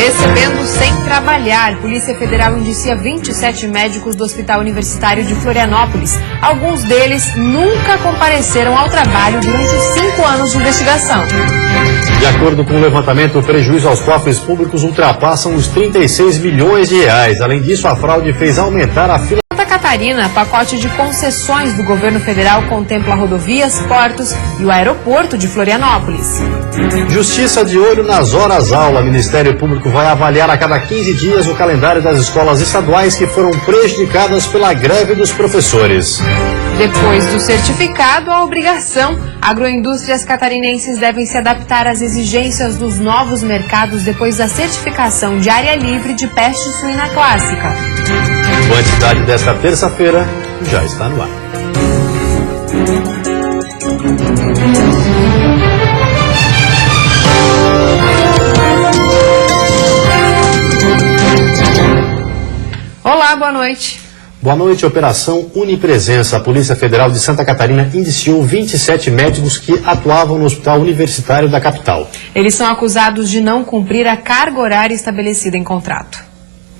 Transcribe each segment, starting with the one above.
Recebendo sem trabalhar, Polícia Federal indicia 27 médicos do Hospital Universitário de Florianópolis. Alguns deles nunca compareceram ao trabalho durante os 5 anos de investigação. De acordo com o levantamento, o prejuízo aos cofres públicos ultrapassam os 36 milhões de reais. Além disso, a fraude fez aumentar a fila. Santa Catarina, pacote de concessões do governo federal contempla rodovias, portos e o aeroporto de Florianópolis. Justiça de olho nas horas-aula. O Ministério Público vai avaliar a cada 15 dias o calendário das escolas estaduais que foram prejudicadas pela greve dos professores. Depois do certificado, a obrigação. Agroindústrias catarinenses devem se adaptar às exigências dos novos mercados depois da certificação de área livre de peste suína clássica. Quantidade desta terça-feira já está no ar. Olá, boa noite. Boa noite. Operação Unipresença. A Polícia Federal de Santa Catarina indiciou 27 médicos que atuavam no Hospital Universitário da capital. Eles são acusados de não cumprir a carga horária estabelecida em contrato.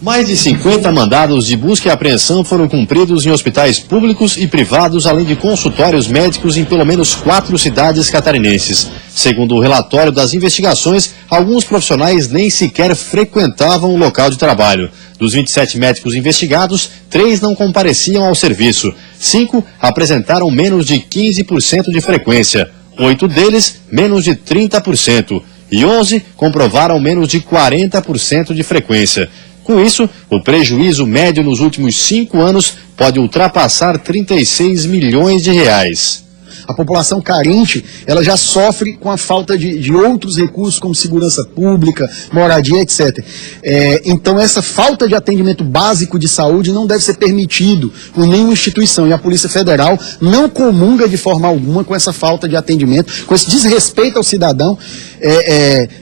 Mais de 50 mandados de busca e apreensão foram cumpridos em hospitais públicos e privados, além de consultórios médicos em pelo menos 4 cidades catarinenses. Segundo o relatório das investigações, alguns profissionais nem sequer frequentavam o local de trabalho. Dos 27 médicos investigados, 3 não compareciam ao serviço. 5 apresentaram menos de 15% de frequência. 8 deles, menos de 30%. E 11 comprovaram menos de 40% de frequência. Com isso, o prejuízo médio nos últimos 5 anos pode ultrapassar 36 milhões de reais. A população carente, ela já sofre com a falta de outros recursos, como segurança pública, moradia, etc. Então, essa falta de atendimento básico de saúde não deve ser permitido por nenhuma instituição. E a Polícia Federal não comunga de forma alguma com essa falta de atendimento, com esse desrespeito ao cidadão,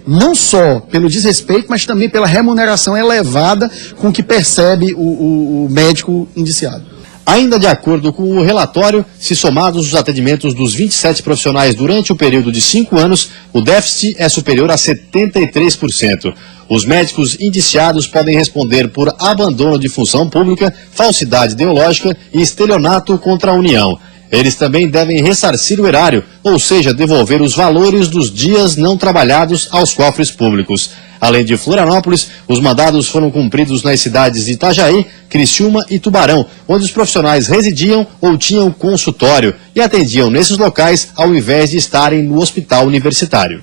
não só pelo desrespeito, mas também pela remuneração elevada com que percebe o médico indiciado. Ainda de acordo com o relatório, se somados os atendimentos dos 27 profissionais durante o período de 5 anos, o déficit é superior a 73%. Os médicos indiciados podem responder por abandono de função pública, falsidade ideológica e estelionato contra a União. Eles também devem ressarcir o erário, ou seja, devolver os valores dos dias não trabalhados aos cofres públicos. Além de Florianópolis, os mandados foram cumpridos nas cidades de Itajaí, Criciúma e Tubarão, onde os profissionais residiam ou tinham consultório e atendiam nesses locais ao invés de estarem no hospital universitário.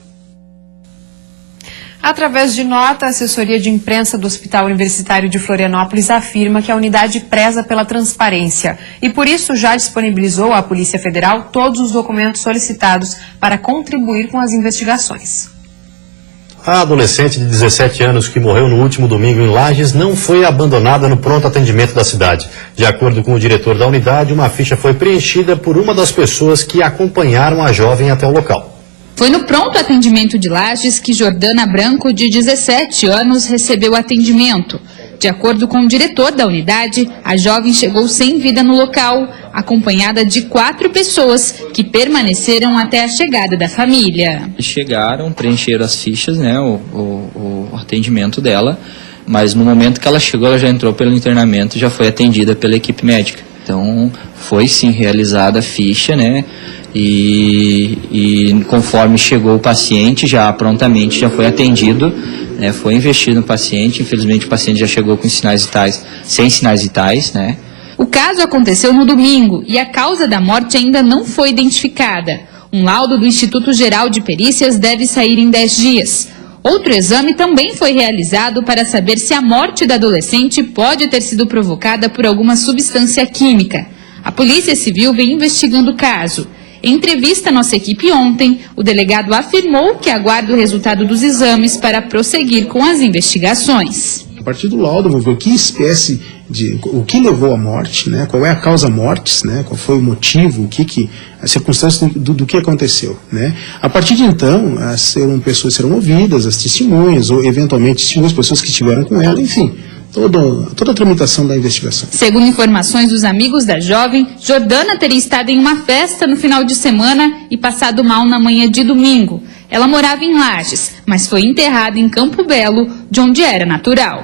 Através de nota, a assessoria de imprensa do Hospital Universitário de Florianópolis afirma que a unidade preza pela transparência e, por isso, já disponibilizou à Polícia Federal todos os documentos solicitados para contribuir com as investigações. A adolescente de 17 anos que morreu no último domingo em Lages não foi abandonada no pronto atendimento da cidade. De acordo com o diretor da unidade, uma ficha foi preenchida por uma das pessoas que acompanharam a jovem até o local. Foi no pronto atendimento de Lages que Jordana Branco, de 17 anos, recebeu atendimento. De acordo com o diretor da unidade, a jovem chegou sem vida no local, acompanhada de 4 pessoas que permaneceram até a chegada da família. Chegaram, preencheram as fichas, né, o atendimento dela, mas no momento que ela chegou, ela já entrou pelo internamento e já foi atendida pela equipe médica. Então, foi sim realizada a ficha, né? E conforme chegou o paciente, já prontamente já foi atendido, né, foi investido no paciente. Infelizmente o paciente já chegou com sinais vitais, sem sinais vitais, né? O caso aconteceu no domingo e a causa da morte ainda não foi identificada. Um laudo do Instituto Geral de Perícias deve sair em 10 dias. Outro exame também foi realizado para saber se a morte da adolescente pode ter sido provocada por alguma substância química. A Polícia Civil vem investigando o caso. Em entrevista à nossa equipe ontem, o delegado afirmou que aguarda o resultado dos exames para prosseguir com as investigações. A partir do laudo, vou ver o que levou à morte, né? Qual é a causa mortis, né? Qual foi o motivo, as circunstâncias do que aconteceu, né? A partir de então, serão ouvidas, as testemunhas, ou eventualmente testemunhas, pessoas que estiveram com ela, enfim. toda a tramitação da investigação. Segundo informações dos amigos da jovem, Jordana teria estado em uma festa no final de semana e passado mal na manhã de domingo. Ela morava em Lages, mas foi enterrada em Campo Belo, de onde era natural.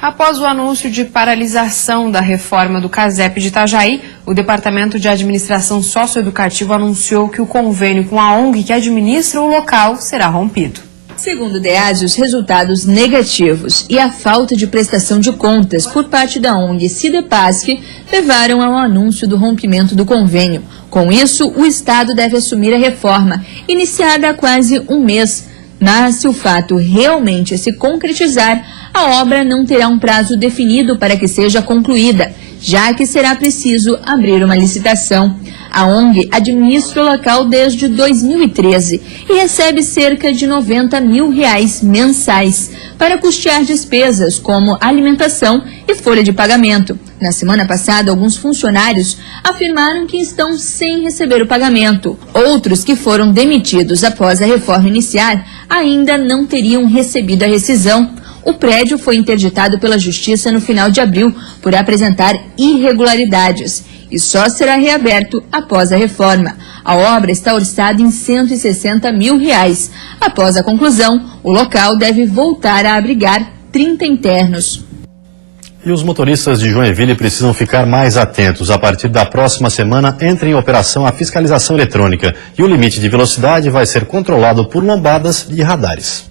Após o anúncio de paralisação da reforma do CASEP de Itajaí, o Departamento de Administração Socioeducativa anunciou que o convênio com a ONG que administra o local será rompido. Segundo o DEAD, os resultados negativos e a falta de prestação de contas por parte da ONG Cidepasc levaram ao anúncio do rompimento do convênio. Com isso, o Estado deve assumir a reforma, iniciada há quase um mês. Mas, se o fato realmente se concretizar, a obra não terá um prazo definido para que seja concluída, já que será preciso abrir uma licitação. A ONG administra o local desde 2013 e recebe cerca de R$90 mil mensais para custear despesas como alimentação e folha de pagamento. Na semana passada, alguns funcionários afirmaram que estão sem receber o pagamento. Outros que foram demitidos após a reforma iniciar ainda não teriam recebido a rescisão. O prédio foi interditado pela Justiça no final de abril por apresentar irregularidades e só será reaberto após a reforma. A obra está orçada em R$160 mil. Após a conclusão, o local deve voltar a abrigar 30 internos. E os motoristas de Joinville precisam ficar mais atentos. A partir da próxima semana entra em operação a fiscalização eletrônica e o limite de velocidade vai ser controlado por lombadas e radares.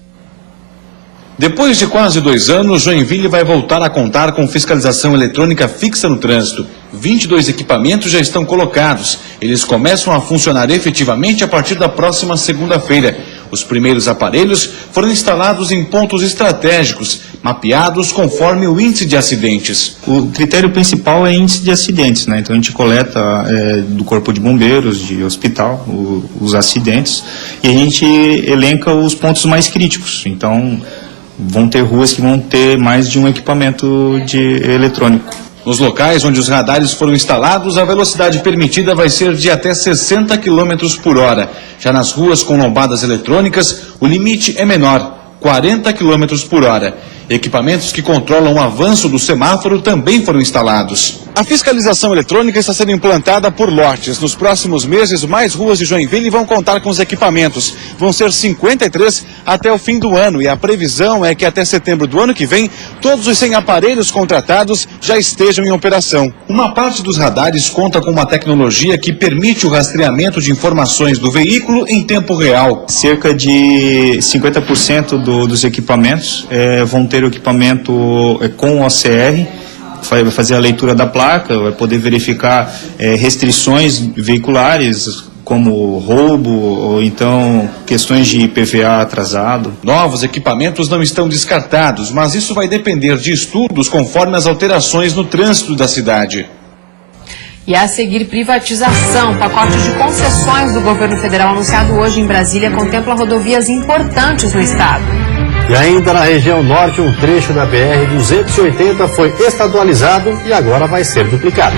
Depois de quase 2 anos, Joinville vai voltar a contar com fiscalização eletrônica fixa no trânsito. 22 equipamentos já estão colocados. Eles começam a funcionar efetivamente a partir da próxima segunda-feira. Os primeiros aparelhos foram instalados em pontos estratégicos, mapeados conforme o índice de acidentes. O critério principal é índice de acidentes, né? Então a gente coleta do Corpo de Bombeiros, de hospital, os acidentes, e a gente elenca os pontos mais críticos. Então vão ter ruas que vão ter mais de um equipamento eletrônico. Nos locais onde os radares foram instalados, a velocidade permitida vai ser de até 60 km por hora. Já nas ruas com lombadas eletrônicas, o limite é menor, 40 km por hora. Equipamentos que controlam o avanço do semáforo também foram instalados. A fiscalização eletrônica está sendo implantada por lotes. Nos próximos meses, mais ruas de Joinville vão contar com os equipamentos. Vão ser 53 até o fim do ano e a previsão é que até setembro do ano que vem, todos os 100 aparelhos contratados já estejam em operação. Uma parte dos radares conta com uma tecnologia que permite o rastreamento de informações do veículo em tempo real. Cerca de 50% dos equipamentos vão ter o equipamento com OCR, vai fazer a leitura da placa, vai poder verificar restrições veiculares, como roubo ou então questões de IPVA atrasado. Novos equipamentos não estão descartados, mas isso vai depender de estudos conforme as alterações no trânsito da cidade. E a seguir, privatização. O pacote de concessões do governo federal anunciado hoje em Brasília contempla rodovias importantes no estado. E ainda na região norte, um trecho da BR-280 foi estadualizado e agora vai ser duplicado.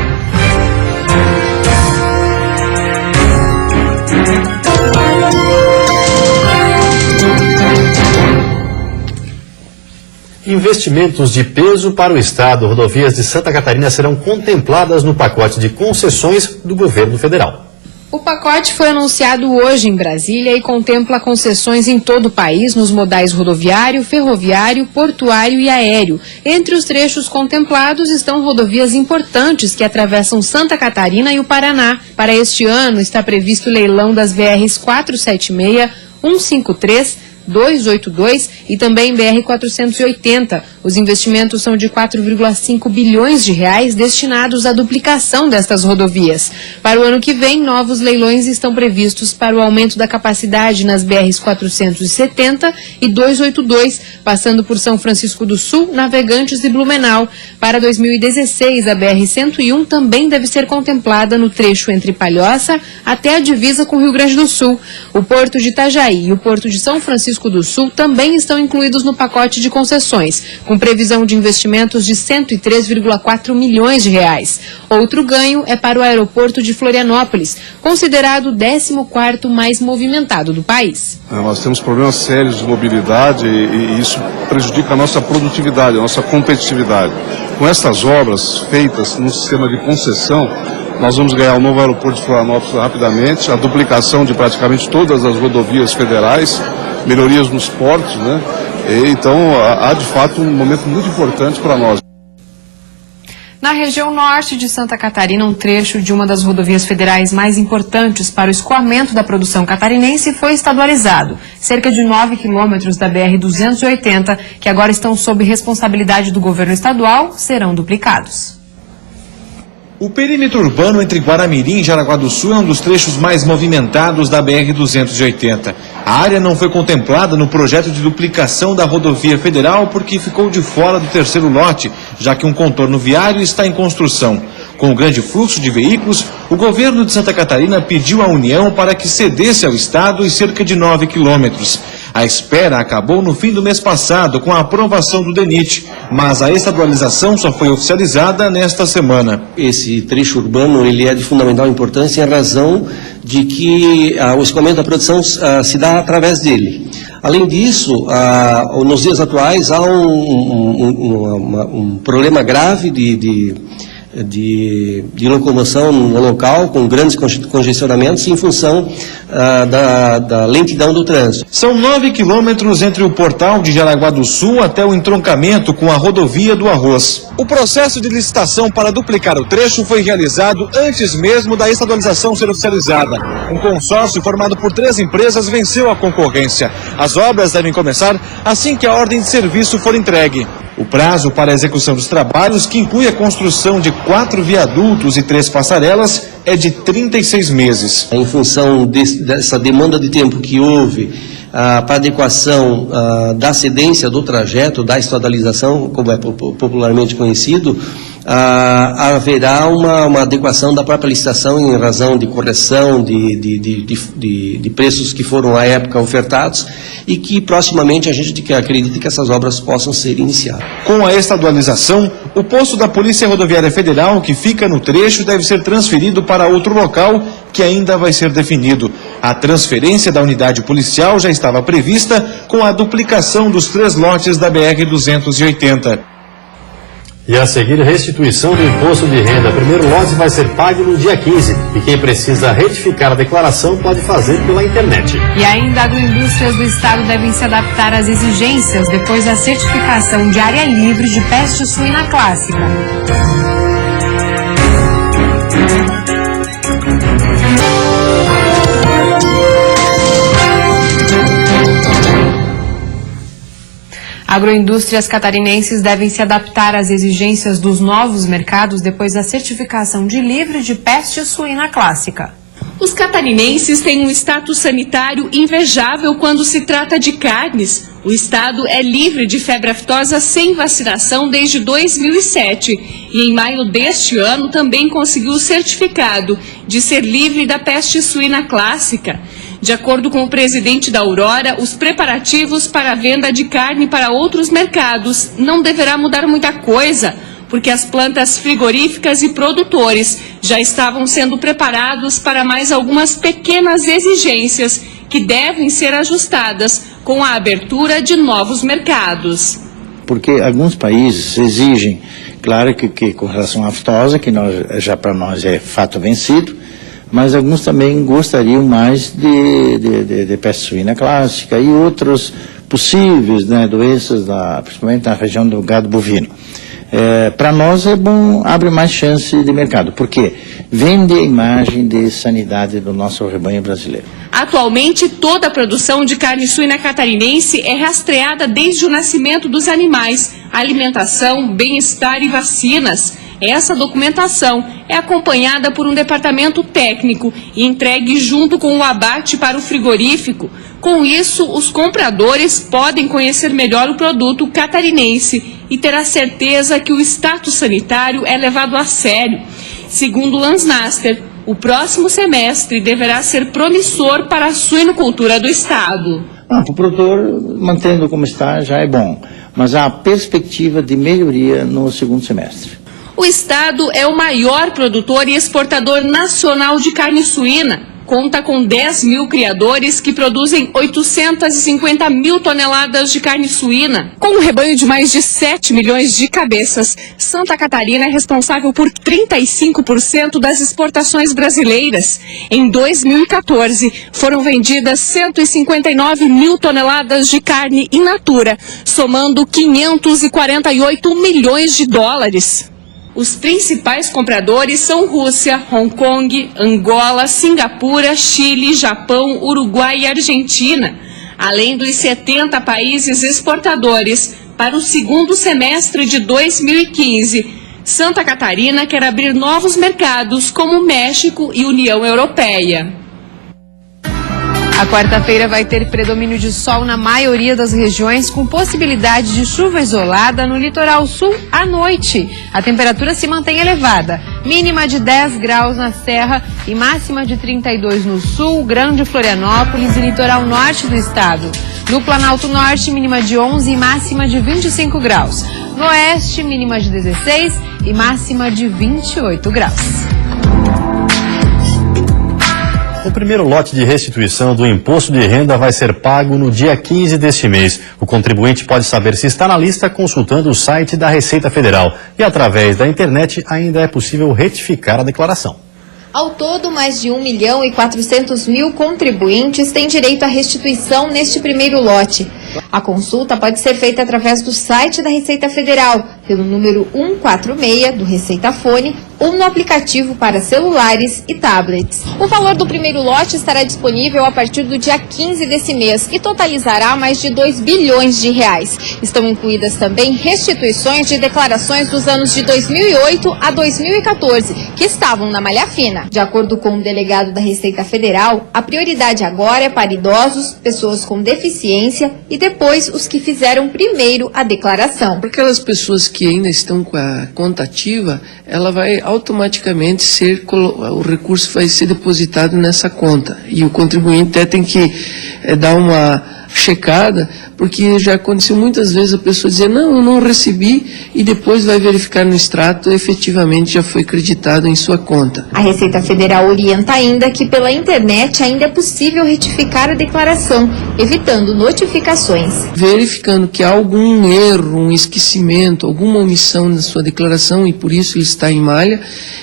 Investimentos de peso para o estado. Rodovias de Santa Catarina serão contempladas no pacote de concessões do governo federal. O pacote foi anunciado hoje em Brasília e contempla concessões em todo o país nos modais rodoviário, ferroviário, portuário e aéreo. Entre os trechos contemplados estão rodovias importantes que atravessam Santa Catarina e o Paraná. Para este ano está previsto o leilão das BRs 476, 153, 282 e também BR-480. Os investimentos são de 4,5 bilhões de reais destinados à duplicação destas rodovias. Para o ano que vem, novos leilões estão previstos para o aumento da capacidade nas BRs 470 e 282, passando por São Francisco do Sul, Navegantes e Blumenau. Para 2016, a BR-101 também deve ser contemplada no trecho entre Palhoça até a divisa com o Rio Grande do Sul. O Porto de Itajaí e o Porto de São Francisco Francisco do Sul também estão incluídos no pacote de concessões, com previsão de investimentos de 103,4 milhões de reais. Outro ganho é para o aeroporto de Florianópolis, considerado o 14º mais movimentado do país. Nós temos problemas sérios de mobilidade e isso prejudica a nossa produtividade, a nossa competitividade. Com essas obras feitas no sistema de concessão, nós vamos ganhar o novo aeroporto de Florianópolis rapidamente, a duplicação de praticamente todas as rodovias federais, melhorias nos portos, né? Então, há de fato um momento muito importante para nós. Na região norte de Santa Catarina, um trecho de uma das rodovias federais mais importantes para o escoamento da produção catarinense foi estadualizado. Cerca de 9 quilômetros da BR-280, que agora estão sob responsabilidade do governo estadual, serão duplicados. O perímetro urbano entre Guaramirim e Jaraguá do Sul é um dos trechos mais movimentados da BR-280. A área não foi contemplada no projeto de duplicação da rodovia federal porque ficou de fora do terceiro lote, já que um contorno viário está em construção. Com o grande fluxo de veículos, o governo de Santa Catarina pediu à União para que cedesse ao Estado os cerca de 9 quilômetros. A espera acabou no fim do mês passado com a aprovação do DENIT, mas a estadualização só foi oficializada nesta semana. Esse trecho urbano ele é de fundamental importância em razão de que o escoamento da produção se dá através dele. Além disso, nos dias atuais há um problema grave de locomoção no local, com grandes congestionamentos em função da lentidão do trânsito. São 9 quilômetros entre o portal de Jaraguá do Sul até o entroncamento com a rodovia do Arroz. O processo de licitação para duplicar o trecho foi realizado antes mesmo da estadualização ser oficializada. Um consórcio formado por 3 empresas venceu a concorrência. As obras devem começar assim que a ordem de serviço for entregue. O prazo para a execução dos trabalhos, que inclui a construção de 4 viadutos e 3 passarelas, é de 36 meses. Em função dessa demanda de tempo que houve para adequação da cedência do trajeto, da estadualização, como é popularmente conhecido, haverá uma adequação da própria licitação em razão de correção de preços que foram à época ofertados e que proximamente a gente acredita que essas obras possam ser iniciadas. Com a estadualização, o posto da Polícia Rodoviária Federal que fica no trecho deve ser transferido para outro local que ainda vai ser definido. A transferência da unidade policial já estava prevista com a duplicação dos 3 lotes da BR-280. E a seguir, restituição do imposto de renda. O primeiro lote vai ser pago no dia 15 e quem precisa retificar a declaração pode fazer pela internet. E ainda agroindústrias do estado devem se adaptar às exigências depois da certificação de área livre de peste suína clássica. Agroindústrias catarinenses devem se adaptar às exigências dos novos mercados depois da certificação de livre de peste suína clássica. Os catarinenses têm um status sanitário invejável quando se trata de carnes. O estado é livre de febre aftosa sem vacinação desde 2007 e em maio deste ano também conseguiu o certificado de ser livre da peste suína clássica. De acordo com o presidente da Aurora, os preparativos para a venda de carne para outros mercados não deverá mudar muita coisa, porque as plantas frigoríficas e produtores já estavam sendo preparados para mais algumas pequenas exigências que devem ser ajustadas com a abertura de novos mercados. Porque alguns países exigem, claro que com relação à aftosa, que já para nós é fato vencido, mas alguns também gostariam mais de peste suína clássica e outras possíveis, né, doenças, principalmente na região do gado bovino. Para nós é bom, abre mais chance de mercado, porque vende a imagem de sanidade do nosso rebanho brasileiro. Atualmente, toda a produção de carne suína catarinense é rastreada desde o nascimento dos animais, alimentação, bem-estar e vacinas. Essa documentação é acompanhada por um departamento técnico e entregue junto com o abate para o frigorífico. Com isso, os compradores podem conhecer melhor o produto catarinense e ter a certeza que o status sanitário é levado a sério. Segundo Lansnaster, o próximo semestre deverá ser promissor para a suinocultura do estado. Para o produtor, mantendo como está, já é bom. Mas há perspectiva de melhoria no segundo semestre. O estado é o maior produtor e exportador nacional de carne suína. Conta com 10 mil criadores que produzem 850 mil toneladas de carne suína. Com um rebanho de mais de 7 milhões de cabeças, Santa Catarina é responsável por 35% das exportações brasileiras. Em 2014, foram vendidas 159 mil toneladas de carne in natura, somando 548 milhões de dólares. Os principais compradores são Rússia, Hong Kong, Angola, Singapura, Chile, Japão, Uruguai e Argentina, além dos 70 países exportadores. Para o segundo semestre de 2015, Santa Catarina quer abrir novos mercados como México e União Europeia. A quarta-feira vai ter predomínio de sol na maioria das regiões, com possibilidade de chuva isolada no litoral sul à noite. A temperatura se mantém elevada, mínima de 10 graus na Serra e máxima de 32 no sul, Grande Florianópolis e litoral norte do estado. No Planalto Norte, mínima de 11 e máxima de 25 graus. No oeste, mínima de 16 e máxima de 28 graus. O primeiro lote de restituição do imposto de renda vai ser pago no dia 15 deste mês. O contribuinte pode saber se está na lista consultando o site da Receita Federal. E através da internet ainda é possível retificar a declaração. Ao todo, mais de 1.400.000 contribuintes têm direito à restituição neste primeiro lote. A consulta pode ser feita através do site da Receita Federal, pelo número 146 do Receita Fone ou no aplicativo para celulares e tablets. O valor do primeiro lote estará disponível a partir do dia 15 desse mês e totalizará mais de 2 bilhões de reais. Estão incluídas também restituições de declarações dos anos de 2008 a 2014, que estavam na malha fina. De acordo com o delegado da Receita Federal, a prioridade agora é para idosos, pessoas com deficiência e depois os que fizeram primeiro a declaração. Para aquelas pessoas que ainda estão com a conta ativa, ela vai automaticamente o recurso vai ser depositado nessa conta. E o contribuinte até tem que dar uma checada, porque já aconteceu muitas vezes a pessoa dizer, não, eu não recebi, e depois vai verificar no extrato, efetivamente já foi creditado em sua conta. A Receita Federal orienta ainda que pela internet ainda é possível retificar a declaração, evitando notificações. Verificando que há algum erro, um esquecimento, alguma omissão na sua declaração, e por isso ele está em malha,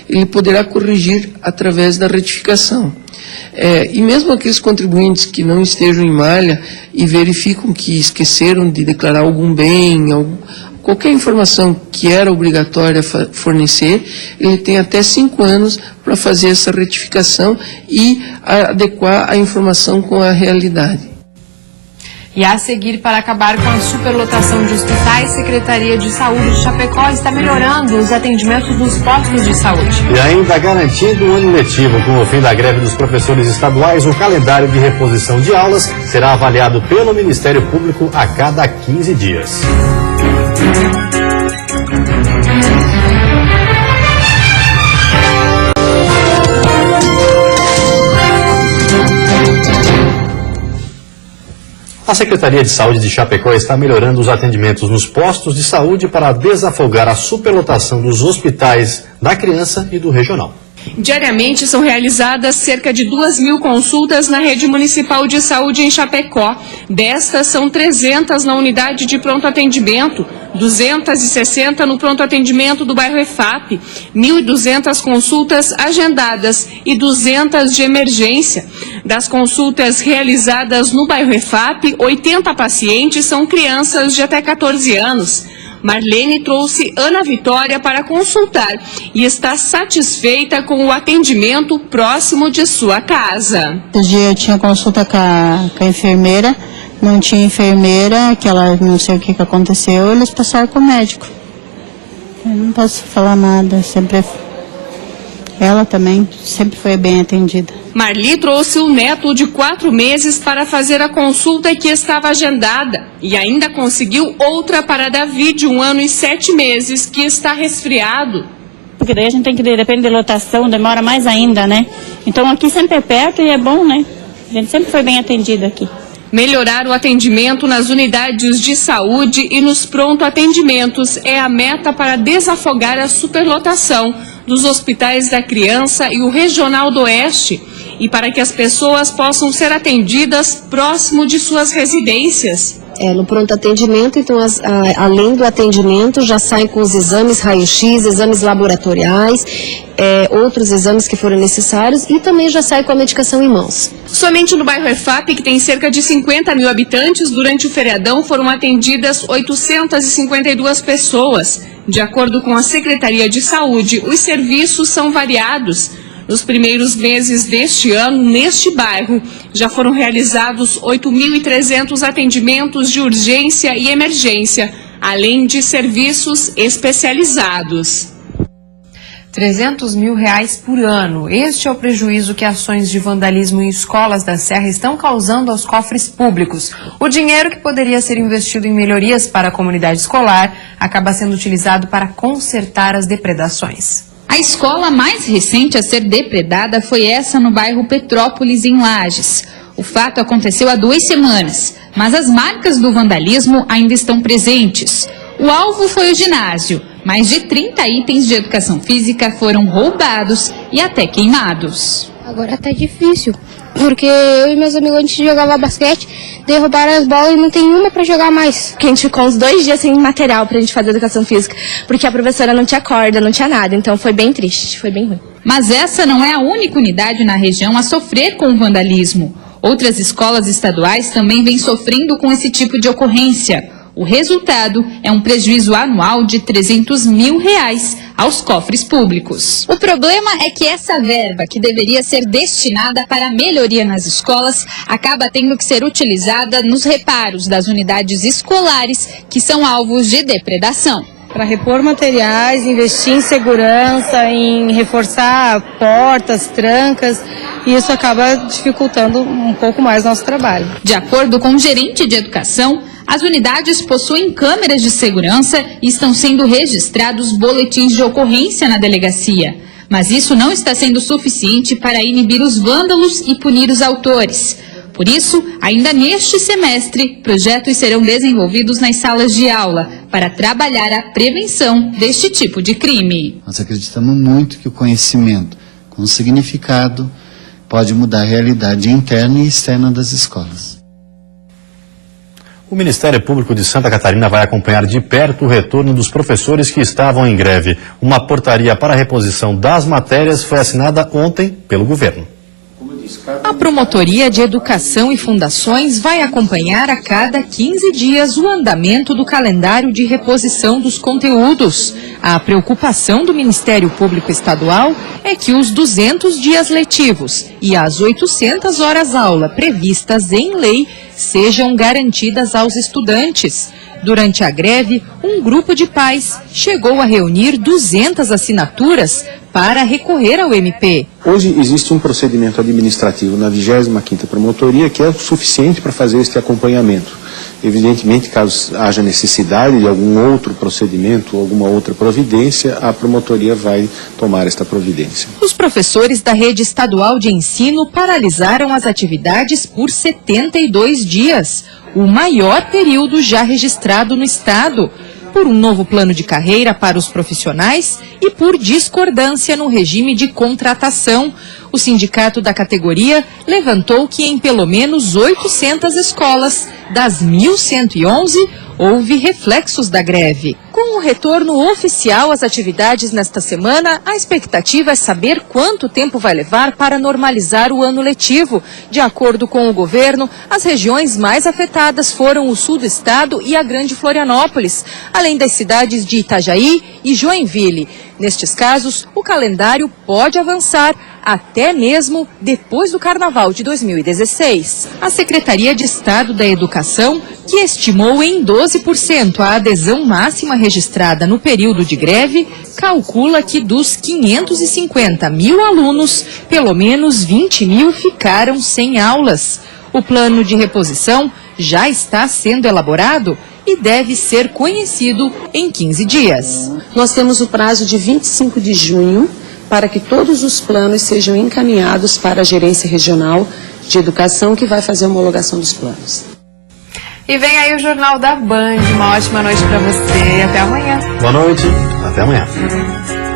ele poderá corrigir através da retificação. E mesmo aqueles contribuintes que não estejam em malha e verificam que esqueceram de declarar algum bem, qualquer informação que era obrigatória fornecer, ele tem até 5 anos para fazer essa retificação e adequar a informação com a realidade. E a seguir, para acabar com a superlotação de hospitais, Secretaria de Saúde de Chapecó está melhorando os atendimentos dos postos de saúde. E ainda garantindo o ano letivo, com o fim da greve dos professores estaduais, o calendário de reposição de aulas será avaliado pelo Ministério Público a cada 15 dias. A Secretaria de Saúde de Chapecó está melhorando os atendimentos nos postos de saúde para desafogar a superlotação dos hospitais da criança e do regional. Diariamente são realizadas cerca de 2.000 consultas na rede municipal de saúde em Chapecó. Destas, são 300 na unidade de pronto atendimento, 260 no pronto atendimento do bairro EFAP, 1.200 consultas agendadas e 200 de emergência. Das consultas realizadas no bairro EFAP, 80 pacientes são crianças de até 14 anos. Marlene trouxe Ana Vitória para consultar e está satisfeita com o atendimento próximo de sua casa. Esse dia eu tinha consulta com a enfermeira, não tinha enfermeira, que ela não sei o que aconteceu, eles passaram com o médico. Eu não posso falar nada, ela também sempre foi bem atendida. Marli trouxe o neto de 4 meses para fazer a consulta que estava agendada e ainda conseguiu outra para Davi de 1 ano e 7 meses que está resfriado. Porque daí a gente tem que, depende da lotação, demora mais ainda, né? Então aqui sempre é perto e é bom, né? A gente sempre foi bem atendido aqui. Melhorar o atendimento nas unidades de saúde e nos pronto-atendimentos é a meta para desafogar a superlotação dos hospitais da criança e o Regional do Oeste, e para que as pessoas possam ser atendidas próximo de suas residências. No pronto atendimento, então, além do atendimento, já saem com os exames raio-x, exames laboratoriais, outros exames que forem necessários, e também já sai com a medicação em mãos. Somente no bairro EFAP, que tem cerca de 50 mil habitantes, durante o feriadão foram atendidas 852 pessoas. De acordo com a Secretaria de Saúde, os serviços são variados. Nos primeiros meses deste ano, neste bairro, já foram realizados 8.300 atendimentos de urgência e emergência, além de serviços especializados. R$300 mil por ano. Este é o prejuízo que ações de vandalismo em escolas da Serra estão causando aos cofres públicos. O dinheiro que poderia ser investido em melhorias para a comunidade escolar acaba sendo utilizado para consertar as depredações. A escola mais recente a ser depredada foi essa no bairro Petrópolis, em Lages. O fato aconteceu há 2 semanas, mas as marcas do vandalismo ainda estão presentes. O alvo foi o ginásio. Mais de 30 itens de educação física foram roubados e até queimados. Agora tá difícil, porque eu e meus amigos, a gente jogava basquete, derrubaram as bolas e não tem uma para jogar mais. Porque a gente ficou uns 2 dias sem material pra gente fazer educação física, porque a professora não tinha corda, não tinha nada, então foi bem triste, foi bem ruim. Mas essa não é a única unidade na região a sofrer com o vandalismo. Outras escolas estaduais também vêm sofrendo com esse tipo de ocorrência. O resultado é um prejuízo anual de R$300 mil aos cofres públicos. O problema é que essa verba, que deveria ser destinada para a melhoria nas escolas, acaba tendo que ser utilizada nos reparos das unidades escolares que são alvos de depredação. Para repor materiais, investir em segurança, em reforçar portas, trancas, e isso acaba dificultando um pouco mais nosso trabalho. De acordo com o gerente de educação, as unidades possuem câmeras de segurança e estão sendo registrados boletins de ocorrência na delegacia. Mas isso não está sendo suficiente para inibir os vândalos e punir os autores. Por isso, ainda neste semestre, projetos serão desenvolvidos nas salas de aula para trabalhar a prevenção deste tipo de crime. Nós acreditamos muito que o conhecimento com significado pode mudar a realidade interna e externa das escolas. O Ministério Público de Santa Catarina vai acompanhar de perto o retorno dos professores que estavam em greve. Uma portaria para a reposição das matérias foi assinada ontem pelo governo. A Promotoria de Educação e Fundações vai acompanhar a cada 15 dias o andamento do calendário de reposição dos conteúdos. A preocupação do Ministério Público Estadual é que os 200 dias letivos e as 800 horas-aula previstas em lei sejam garantidas aos estudantes. Durante a greve, um grupo de pais chegou a reunir 200 assinaturas para recorrer ao MP. Hoje existe um procedimento administrativo na 25ª Promotoria que é o suficiente para fazer este acompanhamento. Evidentemente, caso haja necessidade de algum outro procedimento ou alguma outra providência, a promotoria vai tomar esta providência. Os professores da rede estadual de ensino paralisaram as atividades por 72 dias, o maior período já registrado no estado, por um novo plano de carreira para os profissionais e por discordância no regime de contratação. O sindicato da categoria levantou que em pelo menos 800 escolas, das 1.111, houve reflexos da greve. Com o retorno oficial às atividades nesta semana, a expectativa é saber quanto tempo vai levar para normalizar o ano letivo. De acordo com o governo, as regiões mais afetadas foram o sul do estado e a Grande Florianópolis, além das cidades de Itajaí e Joinville. Nestes casos, o calendário pode avançar até mesmo depois do Carnaval de 2016. A Secretaria de Estado da Educação, que estimou em 12% a adesão máxima registrada no período de greve, calcula que dos 550 mil alunos, pelo menos 20 mil ficaram sem aulas. O plano de reposição já está sendo elaborado e deve ser conhecido em 15 dias. Nós temos o prazo de 25 de junho para que todos os planos sejam encaminhados para a gerência regional de educação, que vai fazer a homologação dos planos. E vem aí o Jornal da Band. Uma ótima noite para você. Até amanhã. Boa noite. Até amanhã.